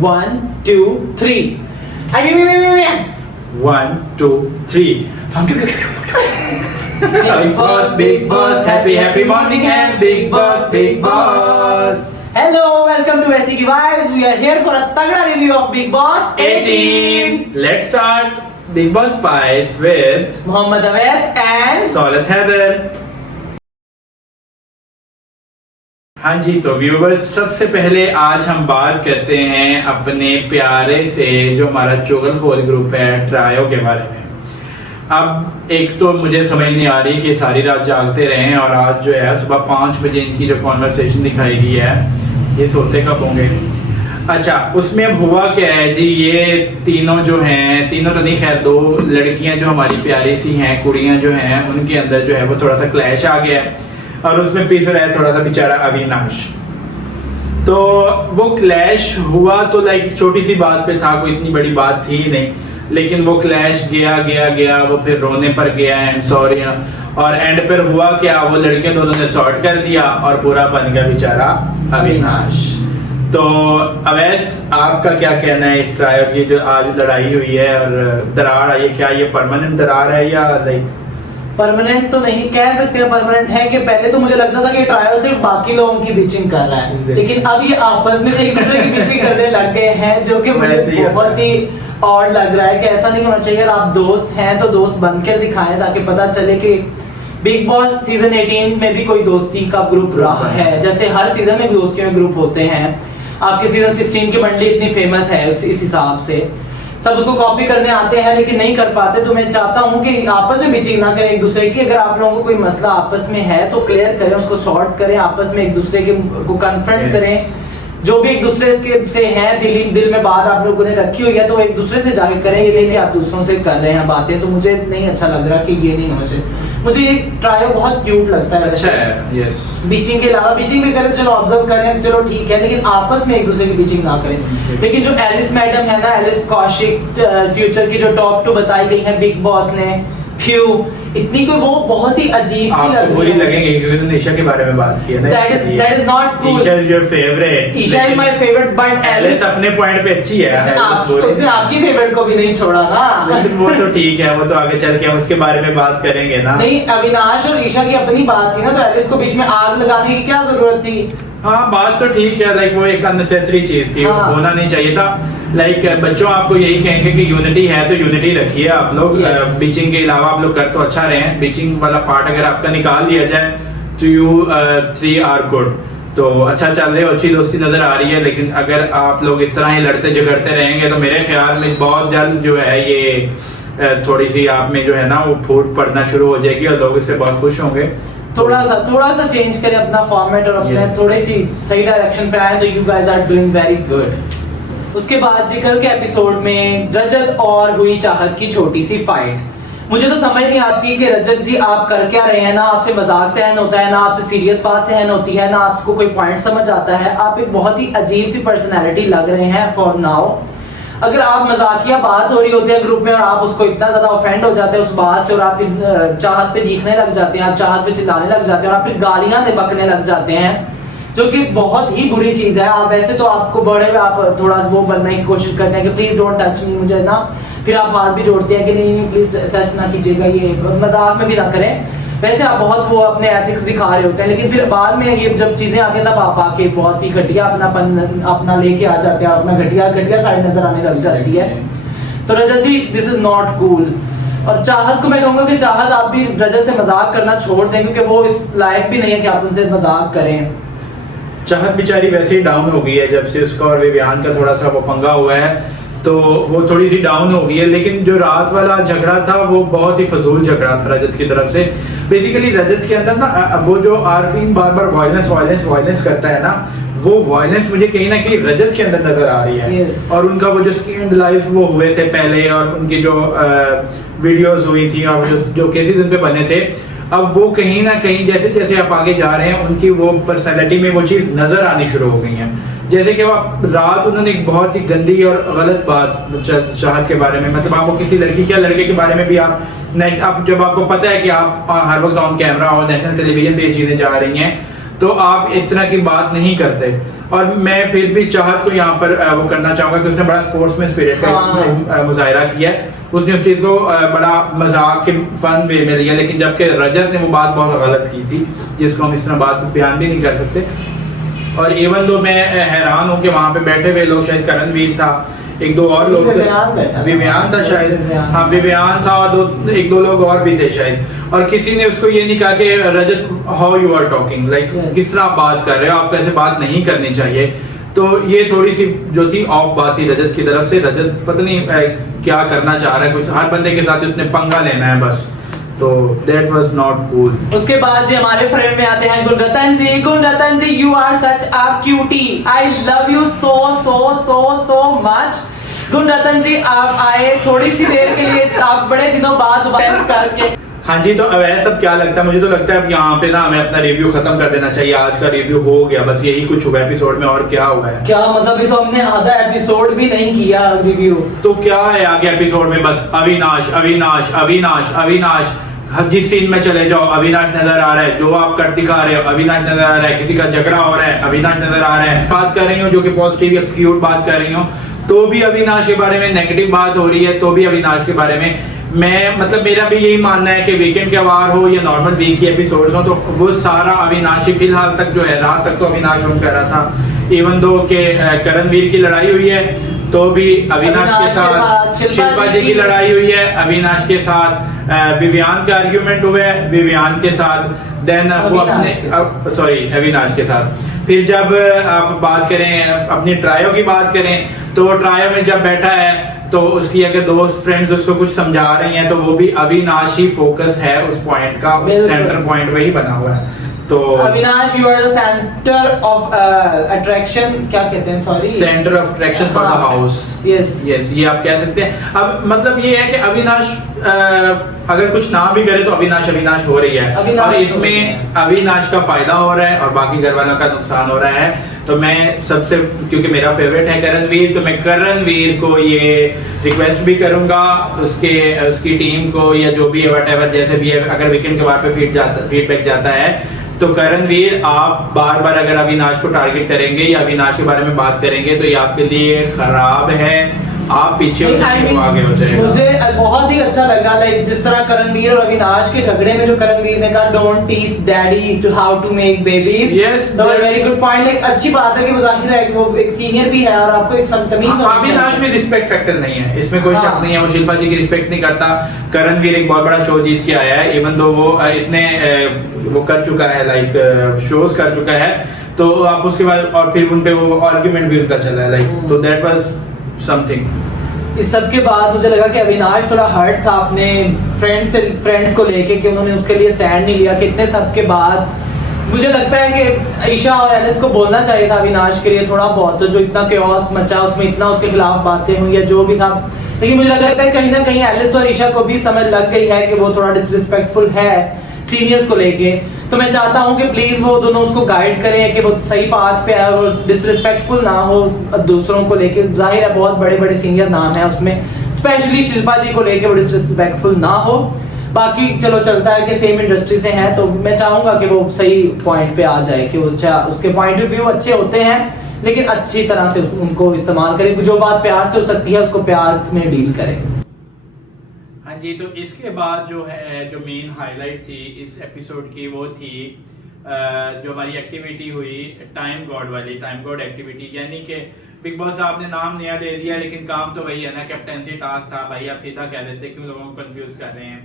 1, 2, 3. 1, 2, 3. Big boss, happy morning and big boss. Hello, welcome to ऐसी की Vibes. We are here for a तगड़ा review of Big Boss 18. Let's start Big Boss Spice with Mohammad Awais and Saulat Haider. हाँ जी, तो viewers, सबसे पहले आज हम बात करते हैं अपने प्यारे से जो हमारा चुगलखोर ग्रुप है ट्रायो के बारे में। अब एक तो मुझे समझ नहीं आ रही कि सारी रात जागते रहे और आज जो है सुबह 5 बजे इनकी जो कॉन्वर्सेशन दिखाई गई है, ये सोते कब होंगे। अच्छा, उसमें अब हुआ क्या है जी, ये तीनों जो हैं, तीनों तो नहीं, खैर 2 लड़कियां जो हमारी प्यारी सी हैं, कुड़ियां जो हैं, उनके अंदर जो है वो थोड़ा सा क्लैश आ गया है और उसमें पिस रहा है थोड़ा सा बेचारा अविनाश। तो वो क्लैश हुआ तो लाइक छोटी सी बात पे था, कोई इतनी बड़ी बात थी नहीं, लेकिन वो क्लैश गया वो फिर रोने पर गया एंड सॉरी, और एंड पर हुआ क्या, वो लड़कियां दोनों ने सॉर्ट कर दिया और पूरा बन गया बेचारा अविनाश। तो अवैस, आपका क्या कहना है इस ट्रायो की जो आज लड़ाई हुई है और दरार आई है, क्या ये परमानेंट दरार है या लाइक? परमानेंट तो नहीं कह सकते हैं, परमानेंट है कि पहले तो मुझे लगता था कि ट्रायो सिर्फ बाकी लोगों की बीचिंग कर रहा है, लेकिन अब ये आपस में एक दूसरे की बीचिंग करने लग गए हैं, जो कि मुझे बहुत ही और लग रहा है कि ऐसा नहीं होना चाहिए। अगर आप दोस्त हैं तो दोस्त बनकर दिखाएं ताकि पता चले कि बिग बॉस सीजन 18 में भी कोई दोस्ती का ग्रुप रहा है। जैसे हर सीजन में दोस्तियों के ग्रुप होते हैं, आपके सीजन 16 की मंडली इतनी फेमस है इस हिसाब से सब उसको कॉपी करने आते हैं लेकिन नहीं कर पाते। तो मैं चाहता हूं कि आपस में बीचिंग ना करें एक दूसरे की। अगर आप लोगों को कोई मसला आपस में है तो क्लियर करें, उसको सॉर्ट करें, आपस में एक दूसरे के को कन्फ्रंट करें। जो भी एक दूसरे के से हैं, दिल में बात आप लोगों ने रखी हुई है तो एक दूसरे से जाके करें, ये नहीं कि आप दूसरों से कर रहे हैं बातें। तो मुझे नहीं अच्छा लग रहा कि ये नहीं होना चाहिए। मुझे ये ट्रायो बहुत क्यूट लगता है। अच्छा है, यस। बीचिंग के अलावा बीचिंग भी करें, चलो ऑब्जर्व करें, चलो ठीक है, लेकिन आपस में एक दूसरे की बीचिंग ना करें। लेकिन जो एलिस मैडम है ना, एलिस कौशिक, फ्यूचर की जो टॉप 2 बताई गई है बिग बॉस ने, फ्यू इतनी कोई वो बहुत ही अजीब सी लग रही है। लगेंगे क्योंकि तुमने ईशा के बारे में बात की है ना। That is not cool. Isha is your favorite. Isha is my favorite, but Alice अपने पॉइंट पे अच्छी है। उसने आपकी फेवरेट को भी नहीं छोड़ा ना। लेकिन वो तो ठीक है, वो तो आगे चल के हम उसके बारे में बात करेंगे ना। नहीं, अविनाश और ईशा की अपनी बात थी ना, तो एलिस को बीच में आग लगाने की क्या जरूरत थी? हाँ, बात तो ठीक है, लाइक वो एक अननेसेसरी चीज थी, हाँ। होना नहीं चाहिए था। लाइक बच्चों, आपको यही कहेंगे कि यूनिटी है तो यूनिटी रखिए आप लोग। बीचिंग के अलावा आप लोग कर तो अच्छा रहे हैं, बीचिंग वाला पार्ट अगर आपका निकाल दिया जाए तो यू 3 आर गुड। तो अच्छा चल रहे हो, अच्छी दोस्ती नजर आ रही है। लेकिन अगर आप लोग इस तरह ही लड़ते झगड़ते रहेंगे तो मेरे ख्याल में बहुत जल्द जो है ये थोड़ी सी आप में जो है ना वो फूट पड़ना शुरू हो जाएगी और लोग इससे बहुत खुश होंगे। थोड़ा सा चेंज करें अपना फॉर्मेट और अपने थोड़ी सी सही डायरेक्शन पे आए तो you guys are doing very good. उसके बाद जी कल के एपिसोड में रजत और हुई चाहत की छोटी सी फाइट। मुझे तो समझ नहीं आती कि रजत जी आप कर क्या रहे हैं, ना आपसे मजाक सहन होता है, ना आपसे सीरियस बात सहन होती है, ना आपको कोई पॉइंट समझ आता है। आप एक बहुत ही अजीब सी पर्सनैलिटी लग रहे हैं फॉर नाउ। अगर आप मजाकिया बात हो रही होती है ग्रुप में और आप उसको इतना ज्यादा ऑफेंड हो जाते हैं उस बात से और आप चाहत पे चीखने लग जाते हैं, आप चाहत पे चिल्लाने लग जाते हैं और आप फिर गालियां दे बकने लग जाते हैं, जो कि बहुत ही बुरी चीज है। आप वैसे तो आपको बड़े में आप थोड़ा वो बनने की कोशिश करते हैं कि प्लीज डोंट टच मी, मुझे ना, फिर आप हाथ भी जोड़ते हैं कि नहीं प्लीज टच ना कीजिएगा, ये मजाक में भी ना करें। वैसे आप बहुत वो अपने एथिक्स दिखा रहे होते हैं, लेकिन फिर बाद में ये जब चीजें आती हैं तब आप आके बहुत ही घटिया अपना लेके आ जाते हैं, अपना घटिया साइड नजर आने लग जाती है। तो रजत जी, दिस इज नॉट कूल। और चाहत को मैं कहूंगा कि चाहत आप भी रजत से मजाक करना छोड़ दें, क्योंकि वो इस लायक भी नहीं है कि आप उनसे मजाक करें। चाहत बेचारी वैसे ही डाउन हो गई है जब से उसका और विवियान का थोड़ा सा वो पंगा हुआ है, तो वो थोड़ी सी डाउन हो गई है। लेकिन जो रात वाला झगड़ा था वो बहुत ही फजूल झगड़ा था रजत की तरफ से। बेसिकली रजत के अंदर ना वो जो आरफीन बार बार वायलेंस करता है ना, वो वायलेंस मुझे कहीं ना कहीं रजत के अंदर नजर आ रही है। और उनका वो जो स्कैंडलाइज वो हुए थे पहले और उनकी जो वीडियोस हुई थी और जो केसेस उन पे बने थे, अब वो कहीं ना कहीं जैसे जैसे आप आगे जा रहे हैं उनकी वो पर्सनैलिटी में वो चीज नजर आनी शुरू हो गई है। जैसे कि वो रात उन्होंने एक बहुत ही गंदी और गलत बात चाहत के बारे में, मतलब आपको किसी लड़की या लड़के के बारे में भी आप जब आपको पता है कि आप हर वक्त ऑन कैमरा हो, नेशनल टेलीविजन पे ये चीजें जा रही हैं, तो आप इस तरह की बात नहीं करते। और मैं फिर भी चाहत को यहाँ पर वो करना चाहूंगा कि उसने बड़ा स्पोर्ट्स में स्पिरिट का मुजाहिरा किया। उसने उस चीज को बड़ा मजाक के फन वे में लिया, लेकिन जबकि रजत ने वो बात बहुत गलत की थी जिसको हम इस तरह बात बयान भी नहीं कर सकते। और इवन दो मैं हैरान हूँ कि वहां पे बैठे हुए लोग, शायद करणवीर था, एक दो और लोग थे, विवियान था शायद, हाँ विवियान था, और एक दो लोग और भी थे शायद, और किसी ने उसको ये नहीं कहा कि Rajat how you are talking, like किस तरह आप बात कर रहे हो, आपको ऐसे बात नहीं करनी चाहिए। तो ये थोड़ी सी जो थी ऑफ बात थी रजत की तरफ से। रजत पता नहीं क्या करना चाह रहा है, कुछ हर बंदे के साथ उसने पंगा लेना है बस, तो दैट वाज नॉट कूल। उसके बाद जी हमारे फ्रेंड में आते हैं Gunratan ji. Gunratan ji, you are such a cutie, I love you so so so so much. Gunratan ji आप आए थोड़ी सी देर के लिए, आप बड़े दिनों बाद दोबारा करके। हाँ जी, तो अब ऐसा क्या लगता है, मुझे तो लगता है अब यहाँ पे ना हमें अपना रिव्यू खत्म कर देना चाहिए। आज का रिव्यू हो गया, बस यही कुछ हुआ एपिसोड में, और क्या हुआ है? क्या मतलब, ये तो हमने आधा एपिसोड भी नहीं किया रिव्यू। तो क्या है आगे एपिसोड में? बस अविनाश अविनाश अविनाश अविनाश, हर जिस सीन में चले जाओ अविनाश नजर आ रहा है, जो आप कट दिखा रहे हो अविनाश नजर आ रहा है, किसी का झगड़ा हो रहा है अविनाश नजर आ रहा है, बात कर रही हूँ जो कि पॉजिटिव या क्यूट बात कर रही हूँ तो भी अविनाश के बारे में, नेगेटिव बात हो रही है तो भी अविनाश के बारे में। मैं मतलब मेरा भी यही मानना है कि वीकेंड के वार हो या नॉर्मल वीक की एपिसोड्स हो तो वो सारा अविनाश ही फिलहाल तक जो है, रात तक तो अविनाश हम कह रहा था। इवन दो के करणवीर की लड़ाई हुई है तो भी अविनाश के साथ शिल्पा जी की लड़ाई हुई है, अविनाश के साथ विवियान का आर्ग्यूमेंट हुआ है विवियान के साथ, देन वो अपने सॉरी अविनाश के साथ। फिर जब आप बात करें अपनी ट्रायो की बात करें तो ट्रायो में जब बैठा है तो उसकी अगर दोस्त फ्रेंड्स उसको कुछ समझा रही हैं तो वो भी अविनाश ही फोकस है उस पॉइंट का, सेंटर पॉइंट वही बना हुआ है। तो Avinash you are the centre of attraction, क्या कहते हैं, sorry centre of attraction for the house. Yes yes, ये आप कह सकते हैं। अब मतलब ये है कि अविनाश अगर कुछ ना भी करे तो अविनाश अविनाश हो रही है, और इसमें अविनाश का फायदा हो रहा है और बाकी घर वालों का नुकसान हो रहा है। तो मैं सबसे, क्योंकि मेरा फेवरेट है करणवीर, तो मैं करणवीर को ये रिक्वेस्ट भी करूंगा उसकी टीम को या जो भी है व्हाटएवर जैसे भी है, अगर वीकेंड के बाद पे फीडबैक जाता है तो करणवीर आप बार बार अगर अविनाश को टारगेट करेंगे या अविनाश के बारे में बात करेंगे तो ये आपके लिए खराब है, आप पीछे आगे हो जाएगा। मुझे बहुत ही अच्छा लगा लाइक जिस तरह करणवीर और अविनाश के झगड़े में जो करणवीर ने कहा don't teach daddy to how to make babies, yes very good point. Like अच्छी बात है कि वो जाहिर है वो एक सीनियर भी है और आपको एक तमीज। अविनाश में रिस्पेक्ट फैक्टर नहीं है, इसमें कोई शक नहीं है, वो शिल्पा जी की रिस्पेक्ट नहीं करता। करणवीर एक बहुत बड़ा शो जीत के आया है, इवन दो वो इतने वो कर चुका है, लाइक शोज कर चुका है, तो आप उसके बाद और फिर उनपे वो आर्ग्यूमेंट भी उनका चला है, लाइक तो दैट वाज समथिंग। इस सब के बाद मुझे लगा कि अविनाश थोड़ा हर्ट था अपने फ्रेंड्स को लेके कि उन्होंने उसके लिए स्टैंड नहीं लिया। कितने सब के बाद मुझे लगता है कि ईशा और एलिस को बोलना चाहिए था अविनाश के लिए थोड़ा बहुत, जो इतना क्योस मचा उसमें, इतना उसके खिलाफ बातें हुई या जो भी था। लेकिन मुझे लगता है कहीं ना कहीं एलिस और ईशा को भी समझ लग गई है कि वो थोड़ा डिसरिस्पेक्टफुल है सीनियर्स को लेके। तो मैं चाहता हूँ कि प्लीज वो दोनों उसको गाइड करें कि वो सही पाथ पे है और डिसरिस्पेक्टफुल ना हो दूसरों को लेके। जाहिर है बहुत बड़े बड़े सीनियर नाम है उसमें, स्पेशली शिल्पा जी को लेके वो डिसरिस्पेक्टफुल ना हो। बाकी चलो चलता है कि सेम इंडस्ट्री से हैं, तो मैं चाहूंगा कि वो सही पॉइंट पे आ जाए कि वो उसके पॉइंट ऑफ व्यू अच्छे होते हैं लेकिन अच्छी तरह से उनको इस्तेमाल करें। जो बात प्यार से हो सकती है उसको प्यार में डील करें। हाँ जी, तो इसके बाद जो है जो मेन हाईलाइट थी इस एपिसोड की वो थी जो हमारी एक्टिविटी हुई टाइम गॉड वाली, टाइम गॉड एक्टिविटी। यानी कि बिग बॉस साहब ने नाम नया दे दिया लेकिन काम तो वही है ना, कैप्टेंसी टास्क था भाई, आप सीधा कह देते क्यों लोगों को कंफ्यूज कर रहे हैं।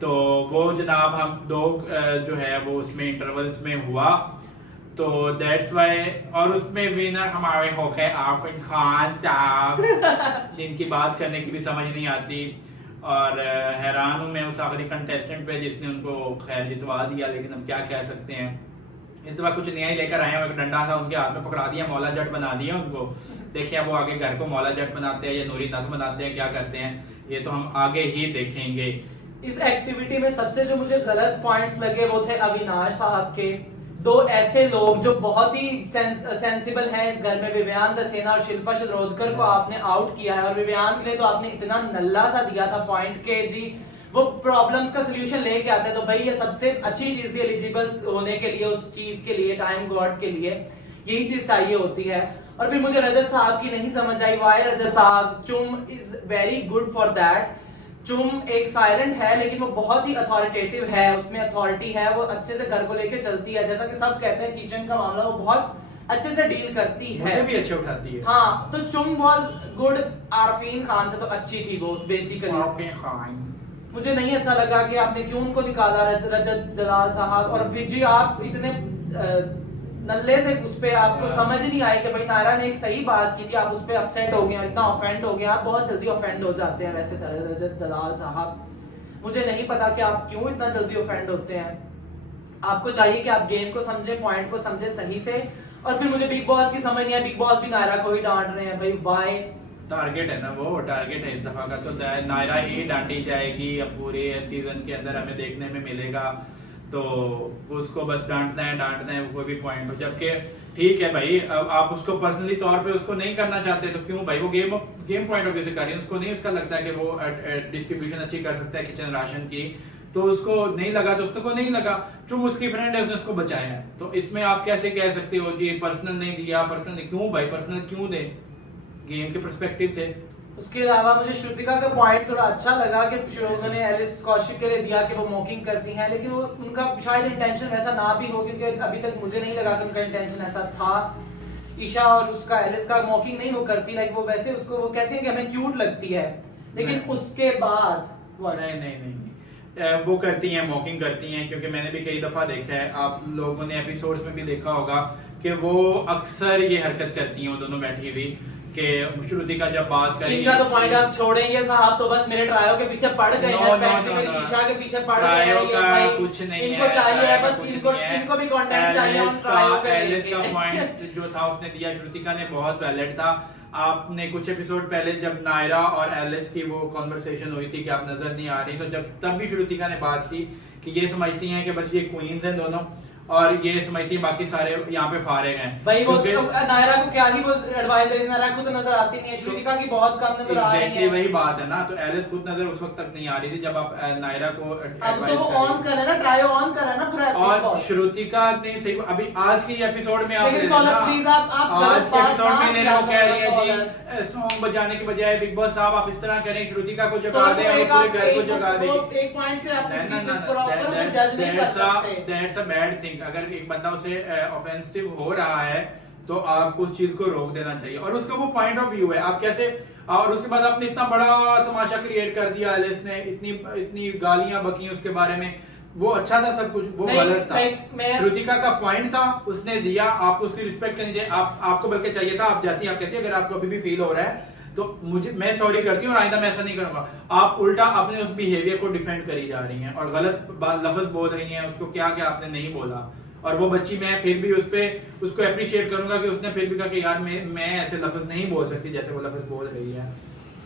तो वो जनाब हम दो जो है वो उसमें इंटरवल्स में हुआ, तो दैट्स वाई, और उसमें विनर हमारे हो गए आफिन खान साहब जिनकी बात करने की भी समझ नहीं आती। और हैरान हूं मैं उस आखिरी कंटेस्टेंट पे जिसने उनको खैर जितवा दिया, लेकिन हम क्या कह सकते हैं। इस दफा कुछ नया ही लेकर आए हैं, एक डंडा था उनके हाथ में पकड़ा दिया, मौला जट बना दिया उनको। देखिए वो आगे घर को मौला जट बनाते हैं या नूरी नस बनाते हैं, क्या करते हैं ये तो हम आगे ही देखेंगे। इस एक्टिविटी में सबसे जो मुझे गलत पॉइंट्स लगे वो थे अविनाश साहब के। दो ऐसे लोग जो बहुत ही सेंसिबल हैं इस घर में, विवियान दसेना और शिल्पा शिरोडकर को आपने आउट किया है। और विवियान के लिए तो आपने इतना नल्ला सा दिया था पॉइंट के जी वो प्रॉब्लम्स का सोल्यूशन लेके आते हैं। तो भाई ये सबसे अच्छी चीज थी एलिजिबल होने के लिए, उस चीज के लिए, टाइम गॉड के लिए यही चीज चाहिए होती है। और फिर मुझे रजत साहब की नहीं समझ आई, वाई रजत साहब, चुम is very good for that. चुम एक साइलेंट है लेकिन वो बहुत ही अथॉरिटेटिव है, उसमें अथॉरिटी है, वो अच्छे से घर को लेके चलती है। जैसा कि सब कहते हैं किचन का मामला वो बहुत अच्छे से डील करती है, मुझे भी अच्छे उठाती है। हाँ, तो चुम वाज गुड। आरफीन खान से तो अच्छी थी वो बेसिकली। आरफीन खान मुझे नहीं अच्छा लगा कि आपने क्यों उनको निकाला, रजत दलाल साहब। और फिर जी आप इतने नल्ले से उस पे आपको समझ नहीं आए कि भाई नायरा ने एक सही बात की थी, आप उस पे अपसेट हो गए, इतना ऑफेंड हो गए। आप बहुत जल्दी ऑफेंड हो जाते हैं वैसे रजत दलाल साहब, मुझे नहीं पता कि आप क्यों इतना जल्दी ऑफेंड होते हैं। आपको चाहिए कि आप गेम को समझे, पॉइंट को समझे सही से। और फिर मुझे बिग बॉस की समझ नहीं है, बिग बॉस भी नायरा को ही डांट रहे हैं भाई, वाई? टारगेट है ना, वो टारगेट है इस दफा का, तो नायरा ही डांटी जाएगी अब पूरे सीजन के अंदर, हमें देखने में मिलेगा। तो उसको बस डांटना है, कोई भी पॉइंट हो। जबकि ठीक है भाई, अब आप उसको पर्सनली तौर पे उसको नहीं करना चाहते तो क्यों भाई, वो गेम पॉइंट ऑफ व्यू से कर रही है, उसको नहीं उसका लगता है कि वो डिस्ट्रीब्यूशन अच्छी कर सकता है किचन राशन की, तो उसको नहीं लगा तो उसको नहीं लगा। चुम उसकी फ्रेंड है, उसने उसको बचाया है। तो इसमें आप कैसे कह सकते हो कि पर्सनल नहीं दिया, पर्सनल क्यों भाई, पर्सनल क्यों दे, गेम के पर्सपेक्टिव थे। उसके अलावा मुझे श्रुतिका का पॉइंट थोड़ा अच्छा लगा कि उन्होंने एलिस कौशिक के लिए दिया कि वो मॉकिंग करती हैं, लेकिन वो उनका शायद इंटेंशन वैसा ना भी हो, क्योंकि अभी तक मुझे नहीं लगा कि उनका इंटेंशन ऐसा था। ईशा और उसका एलिस का मॉकिंग नहीं वो करती, लाइक वो वैसे उसको वो कहती है कि हमें क्यूट लगती है, लेकिन उसके बाद नहीं, वो करती हैं, मॉकिंग करती हैं, क्योंकि मैंने भी कई दफा देखा है, आप लोगों ने एपिसोड्स में भी देखा होगा कि वो अक्सर ये हरकत करती हैं, वो दोनों बैठी हुई कि श्रुतिका जब बात करेंगे। इनका तो पॉइंट आप छोड़ेंगे साहब, तो बस मेरे ट्रायो के पीछे पड़ गए हैं, स्पेशली मेरी ईशा के पीछे पड़ गए हैं ये भाई। कुछ नहीं इनको है, चाहिए बस इनको भी कंटेंट चाहिए उस ट्रायो के। एलिस का पॉइंट जो था उसने दिया श्रुतिका ने, बहुत वैलिड था। आपने कुछ एपिसोड पहले जब नायरा और एलिस की वो कॉन्वर्सेशन हुई थी कि आप नजर नहीं आ रही, तो जब तब भी श्रुतिका ने बात की कि ये समझती हैं कि बस ये क्वींस हैं दोनों, और ये समझती है बाकी सारे यहाँ पे फारे हैं भाई। वो तो नायरा को क्या ही वो एडवाइस दे रही है, नायरा को तो नजर आती नहीं है, श्रुतिका की बहुत कम नजर आ रही है। वही बात है ना, तो एलिस खुद नजर उस वक्त तक नहीं आ रही थी जब आप नायरा को अब तो वो ऑन कर रहा है ना, ट्रायो ऑन कर रहा है ना पूरा। और श्रुतिका ने सही अभी आज के एपिसोड में आप प्लीज आप आज के एपिसोड में नहीं वो कह रही है जी सॉन्ग बजाने के बजाय बिग बॉस साहब आप इस तरह करें, श्रुतिका को जगा दें और पूरे घर को जगा दें। एक पॉइंट से आप प्रॉपर जज नहीं कर सकते। That's a bad thing. अगर एक बंदा उसे ऑफेंसिव हो रहा है तो आपको उस चीज को रोक देना चाहिए, और उसका वो पॉइंट ऑफ व्यू है। आप कैसे, और उसके बाद आपने इतना बड़ा तमाशा क्रिएट कर दिया, एलिस ने इतनी गालियां बकी उसके बारे में। वो अच्छा था सब कुछ, वो गलत था। श्रुतिका का पॉइंट था, उसने दिया, आपको उसकी रिस्पेक्ट करनी चाहिए। आपको बल्कि चाहिए था, आप जाती, आप कहती अगर आपको अभी भी फील हो रहा है तो मुझे, मैं सॉरी करती हूँ और आइंदा मैं ऐसा नहीं करूंगा। आप उल्टा अपने उस बिहेवियर को डिफेंड करी जा रही हैं और गलत लफ्ज बोल रही हैं, उसको क्या क्या आपने नहीं बोला। और वो बच्ची, मैं फिर भी उसको अप्रिशिएट करूंगा कि उसने फिर भी कहा कि यार मैं ऐसे लफ्ज नहीं बोल सकती जैसे वो लफ्ज बोल रही है।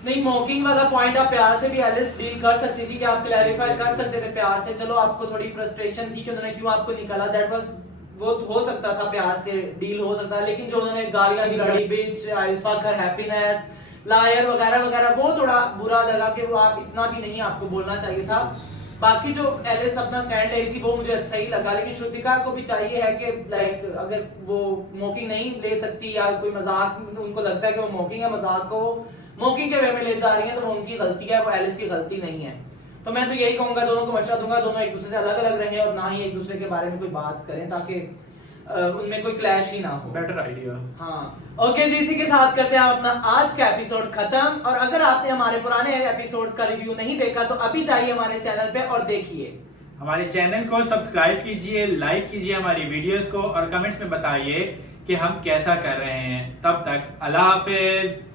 नहीं, मॉकिंग वाला पॉइंट आप प्यार से भी एलिस डील कर सकती थी कि आप क्लैरिफाई कर सकते थे प्यार से। चलो आपको थोड़ी फ्रस्ट्रेशन थी कि उन्होंने क्यों आपको निकाला, दैट वाज, वो हो सकता था प्यार से डील हो सकता है। लेकिन जो उन्होंने गालियां गिराड़ी, बिच, अल्फा कर, हैप्पीनेस, लायर वगैरह वगैरह, वो थोड़ा बुरा लगा कि वो आप इतना भी नहीं आपको बोलना चाहिए था। बाकी जो एलिस अपना स्टैंड ले रही थी वो मुझे सही लगा, लेकिन श्रुतिका को भी चाहिए है कि लाइक अगर वो मॉकिंग नहीं ले सकती या कोई मजाक उनको लगता है कि वो मॉकिंग है, मजाक को मॉकिंग के वे में ले जा रही है, तो वो उनकी गलती है, वो एलिस की गलती नहीं है। तो मैं तो यही कहूंगा, दोनों को मशवरा दूंगा, दोनों एक दूसरे से अलग अलग रहें और ना ही एक दूसरे के बारे में कोई बात करें, ताकि उनमें कोई क्लैश ही ना हो। Better idea. हाँ, ओके जी, इसी के साथ करते हैं अपना आज का एपिसोड खत्म। और अगर आपने हमारे पुराने एपिसोड्स का रिव्यू नहीं देखा तो अभी जाइए हमारे चैनल पे और देखिए। हमारे चैनल को सब्सक्राइब कीजिए, लाइक कीजिए हमारी वीडियोस को और कमेंट्स में बताइए कि हम कैसा कर रहे हैं। तब तक अल्लाह हाफिज।